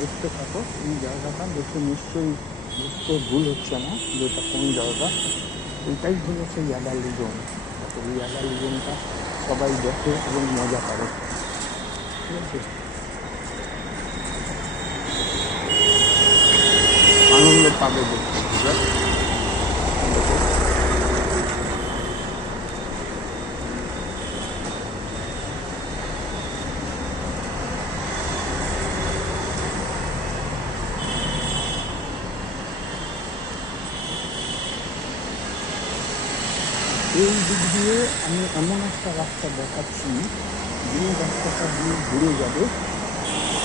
দেখতে থাকো এই জায়গাটা দেখে নিশ্চয়ই বুঝতে ভুল হচ্ছে না যে এটা কোন জায়গা। এটাই হলো সেই আডালি জোন। তো এই আডালি জোনটা সবাই দেখে এবং মজা করে, ঠিক আছে, আনন্দ পাবে দেখতে, ঠিক আছে। এই দিক দিয়ে আমি এমন একটা রাস্তা দেখাচ্ছি যে রাস্তাটা দিয়ে ঘুরে যাবে,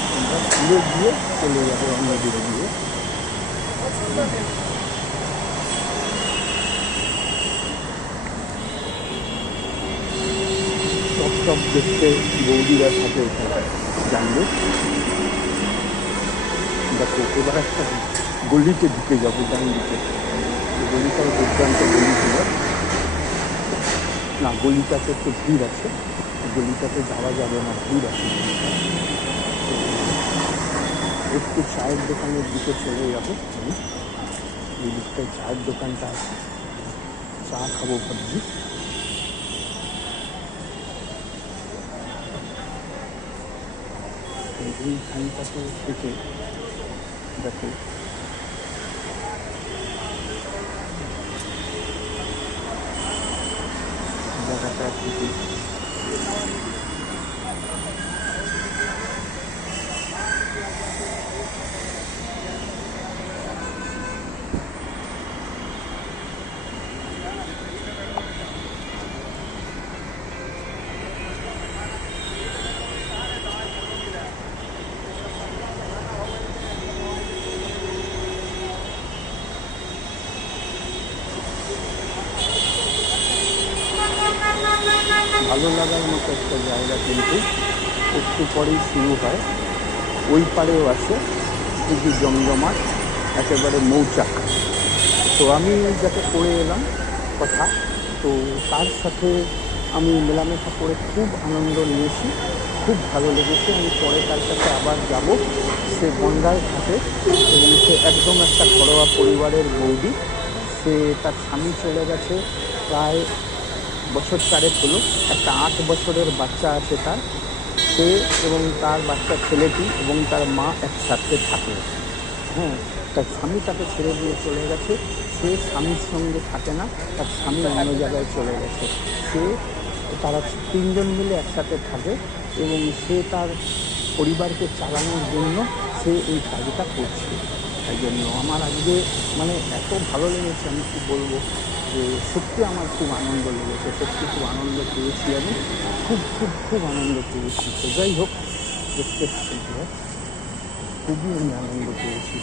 তোমরা ঘুরে গিয়ে চলে যাবে অন্য দিক দিয়ে। টপ টপ দেখতে বৌদিরা থাকে ওখানে, জানবে। দেখো এবার একটা গলিতে ঢুকে যাবো ডান দিকে। গলিটাও দুর্দান্ত গলি ছিল না, গলিটাতে একটু ভিড় আছে, গলিটাতে যাওয়া যাবে না, ভিড় আছে। একটু চায়ের দোকানের দিকে চলে যাবো আমি, এই দিকটায় চায়ের দোকানটা আছে, চা খাবো ভাবছি। এইখানটাতে থেকে দেখো জায়গাটা থেকে ভালো লাগার মতো একটা জায়গা, কিন্তু একটু পরেই শুরু হয়। ওই পারেও আছে খুবই জমজমাট, একেবারে মৌচাক। তো আমি যাতে করে এলাম কথা, তো তার সাথে আমি মেলামেশা করে খুব আনন্দ নিয়েছি, খুব ভালো লেগেছে। আমি পরে তার সাথে আবার যাব। সে গঙ্গায় থাকে এবং সে একদম একটা ঘরোয়া পরিবারের বৌদি। সে তার স্বামী চলে গেছে প্রায় বছর 4 হলো, একটা 8 বছরের বাচ্চা আছে তার। সে এবং তার বাচ্চা ছেলেটি এবং তার মা একসাথে থাকে। হ্যাঁ, তার স্বামী তাকে ছেড়ে দিয়ে চলে গেছে, সে স্বামীর সঙ্গে থাকে না, তার স্বামী অন্য জায়গায় চলে গেছে। তারা 3 জন মিলে একসাথে থাকে এবং সে তার পরিবারকে চালানোর জন্য সে এই কাজটা করছে। তাই জন্য আমার আজকে মানে এত ভালো লেগেছে, আমি কি বলবো, যে সত্যি আমার খুব আনন্দ লেগেছে, সত্যি খুব আনন্দ পেয়েছি আমি, খুব খুব খুব আনন্দ পেয়েছি। তো যাই হোক, দেখতে থাকি, খুবই আমি আনন্দ পেয়েছি।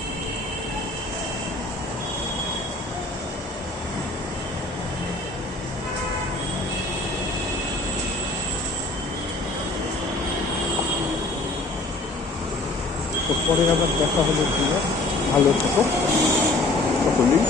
তো পরে আবার দেখা হলে, ভালো থাকো সকলেই।